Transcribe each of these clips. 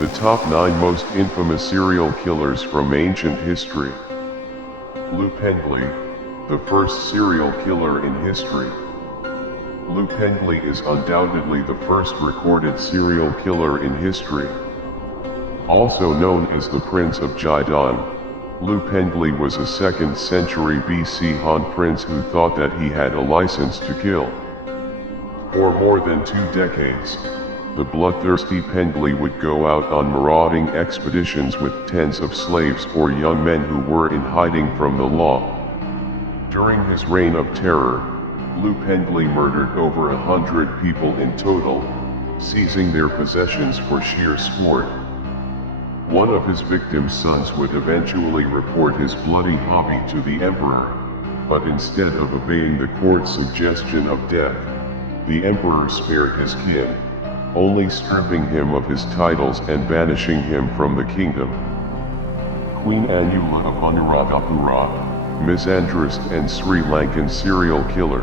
The top 9 most infamous serial killers from ancient history. Liu Pengli, the first serial killer in history. Liu Pengli is undoubtedly the first recorded serial killer in history. Also known as the Prince of Jidan, Liu Pengli was a 2nd century BC Han prince who thought that he had a license to kill. For more than 2 decades, the bloodthirsty Pengli would go out on marauding expeditions with tens of slaves or young men who were in hiding from the law. During his reign of terror, Liu Pengli murdered over 100 people in total, seizing their possessions for sheer sport. One of his victims' sons would eventually report his bloody hobby to the emperor, but instead of obeying the court's suggestion of death, the emperor spared his kin, only stripping him of his titles and banishing him from the kingdom. Queen Anula of Anuradhapura, misandrist and Sri Lankan serial killer.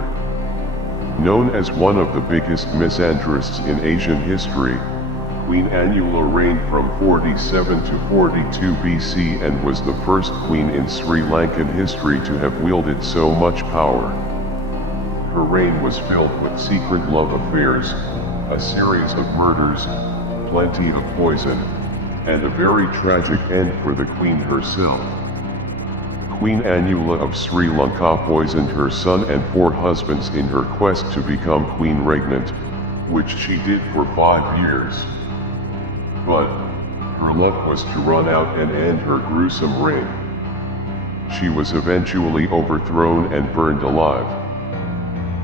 Known as one of the biggest misandrists in Asian history, Queen Anula reigned from 47 to 42 BC and was the first queen in Sri Lankan history to have wielded so much power. Her reign was filled with secret love affairs, a series of murders, plenty of poison, and a very tragic end for the queen herself. Queen Anula of Sri Lanka poisoned her son and 4 husbands in her quest to become queen regnant, which she did for 5 years. But her luck was to run out and end her gruesome reign. She was eventually overthrown and burned alive.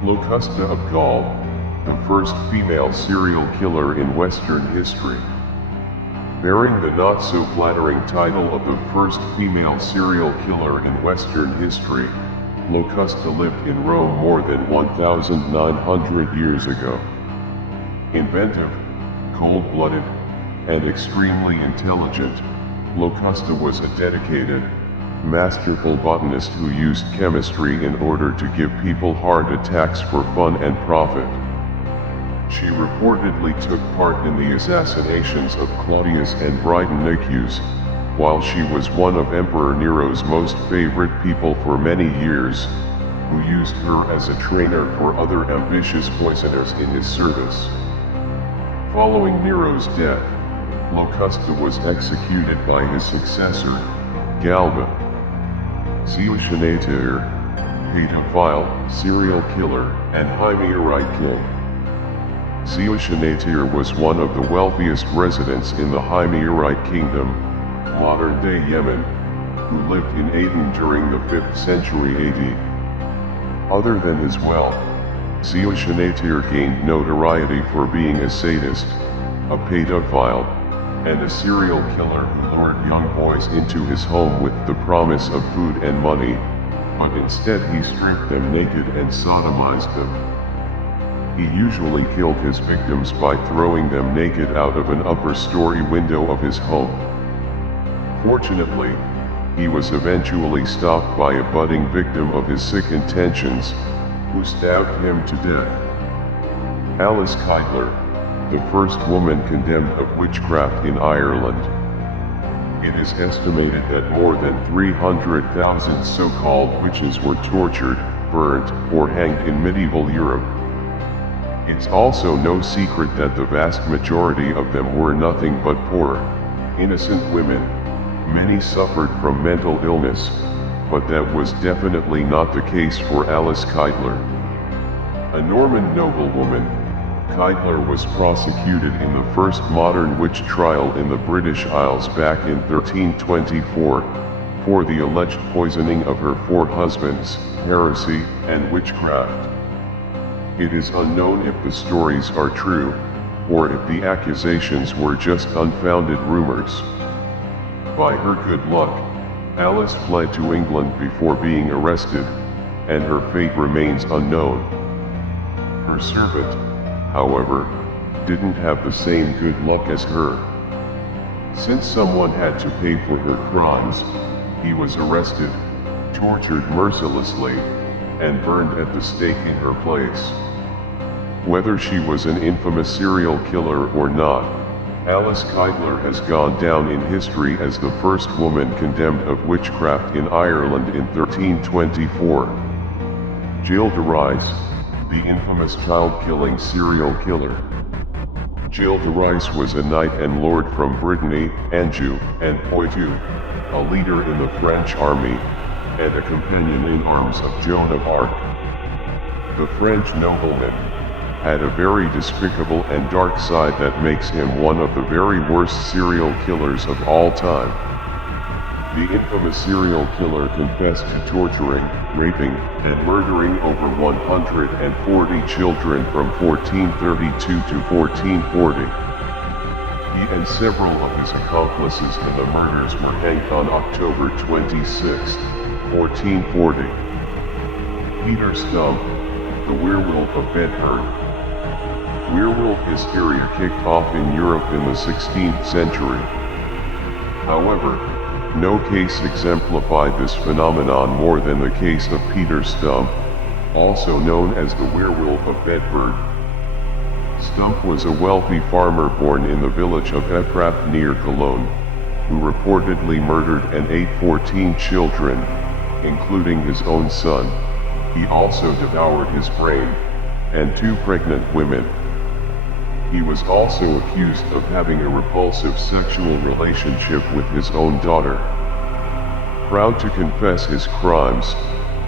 Locusta of Gaul, the first female serial killer in Western history. Bearing the not-so-flattering title of the first female serial killer in Western history, Locusta lived in Rome more than 1,900 years ago. Inventive, cold-blooded, and extremely intelligent, Locusta was a dedicated, masterful botanist who used chemistry in order to give people heart attacks for fun and profit. She reportedly took part in the assassinations of Claudius and Britannicus, while she was one of Emperor Nero's most favorite people for many years, who used her as a trainer for other ambitious poisoners in his service. Following Nero's death, Locusta was executed by his successor, Galba. Zeusinator, pedophile, serial killer, and Himyarite king. Zeusinator was one of the wealthiest residents in the Himyarite kingdom, modern-day Yemen, who lived in Aden during the 5th century AD. Other than his wealth, Zeusinator gained notoriety for being a sadist, a pedophile, and a serial killer who lured young boys into his home with the promise of food and money, but instead he stripped them naked and sodomized them. He usually killed his victims by throwing them naked out of an upper-story window of his home. Fortunately, he was eventually stopped by a budding victim of his sick intentions, who stabbed him to death. Alice Keitler, the first woman condemned of witchcraft in Ireland. It is estimated that more than 300,000 so-called witches were tortured, burned, or hanged in medieval Europe. It's also no secret that the vast majority of them were nothing but poor, innocent women. Many suffered from mental illness, but that was definitely not the case for Alice Keitler. A Norman noblewoman, Keitler was prosecuted in the first modern witch trial in the British Isles back in 1324, for the alleged poisoning of her 4 husbands, heresy, and witchcraft. It is unknown if the stories are true, or if the accusations were just unfounded rumors. By her good luck, Alice fled to England before being arrested, and her fate remains unknown. Her servant, however, didn't have the same good luck as her. Since someone had to pay for her crimes, he was arrested, tortured mercilessly, and burned at the stake in her place. Whether she was an infamous serial killer or not, Alice Keidler has gone down in history as the first woman condemned of witchcraft in Ireland in 1324. Gilles de Rais, the infamous child-killing serial killer. Gilles de Rais was a knight and lord from Brittany, Anjou, and Poitou, a leader in the French army, and a companion in arms of Joan of Arc. The French nobleman had a very despicable and dark side that makes him one of the very worst serial killers of all time. The infamous serial killer confessed to torturing, raping, and murdering over 140 children from 1432 to 1440. He and several of his accomplices in the murders were hanged on October 26, 1440. Peter Stump, the Werewolf of Bedford. Werewolf hysteria kicked off in Europe in the 16th century. However, no case exemplified this phenomenon more than the case of Peter Stump, also known as the Werewolf of Bedford. Stump was a wealthy farmer born in the village of Eprath near Cologne, who reportedly murdered and ate 14 children, including his own son. He also devoured his brain, and 2 pregnant women. He was also accused of having a repulsive sexual relationship with his own daughter. Proud to confess his crimes,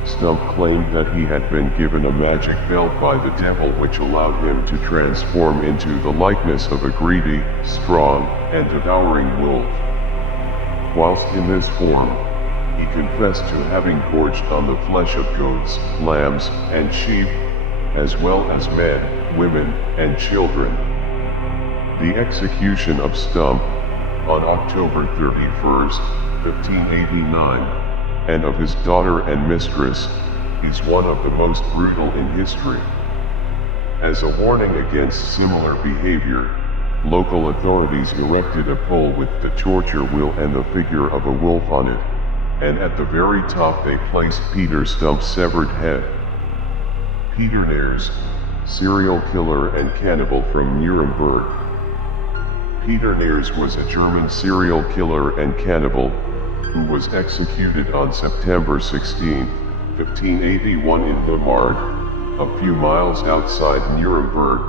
Stump claimed that he had been given a magic belt by the devil which allowed him to transform into the likeness of a greedy, strong, and devouring wolf. Whilst in this form, he confessed to having gorged on the flesh of goats, lambs, and sheep, as well as men, women, and children. The execution of Stump, on October 31st, 1589, and of his daughter and mistress, is one of the most brutal in history. As a warning against similar behavior, local authorities erected a pole with the torture wheel and the figure of a wolf on it, and at the very top they placed Peter Stump's severed head. Peter Nares, serial killer and cannibal from Nuremberg. Peter Nares was a German serial killer and cannibal, who was executed on September 16, 1581 in Le Mard, a few miles outside Nuremberg.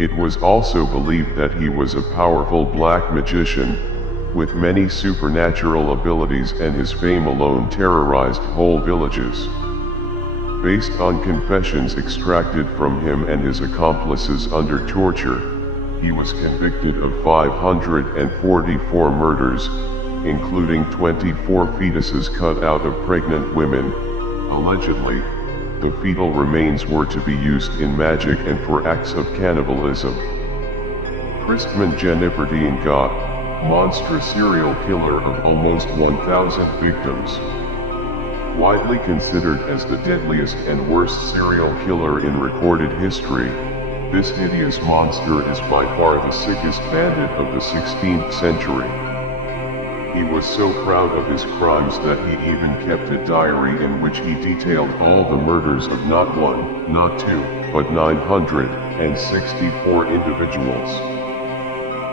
It was also believed that he was a powerful black magician, with many supernatural abilities, and his fame alone terrorized whole villages. Based on confessions extracted from him and his accomplices under torture, he was convicted of 544 murders, including 24 fetuses cut out of pregnant women. Allegedly, the fetal remains were to be used in magic and for acts of cannibalism. Christman Jennifer Gott, monstrous serial killer of almost 1,000 victims. Widely considered as the deadliest and worst serial killer in recorded history, this hideous monster is by far the sickest bandit of the 16th century. He was so proud of his crimes that he even kept a diary in which he detailed all the murders of not 1, not 2, but 964 individuals.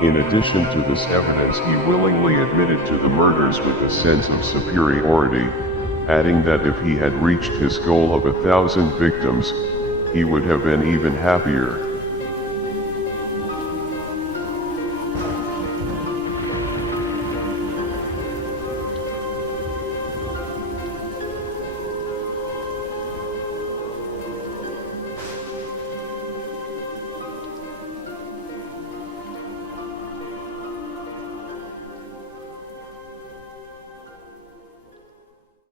In addition to this evidence, he willingly admitted to the murders with a sense of superiority, adding that if he had reached his goal of 1,000 victims, he would have been even happier.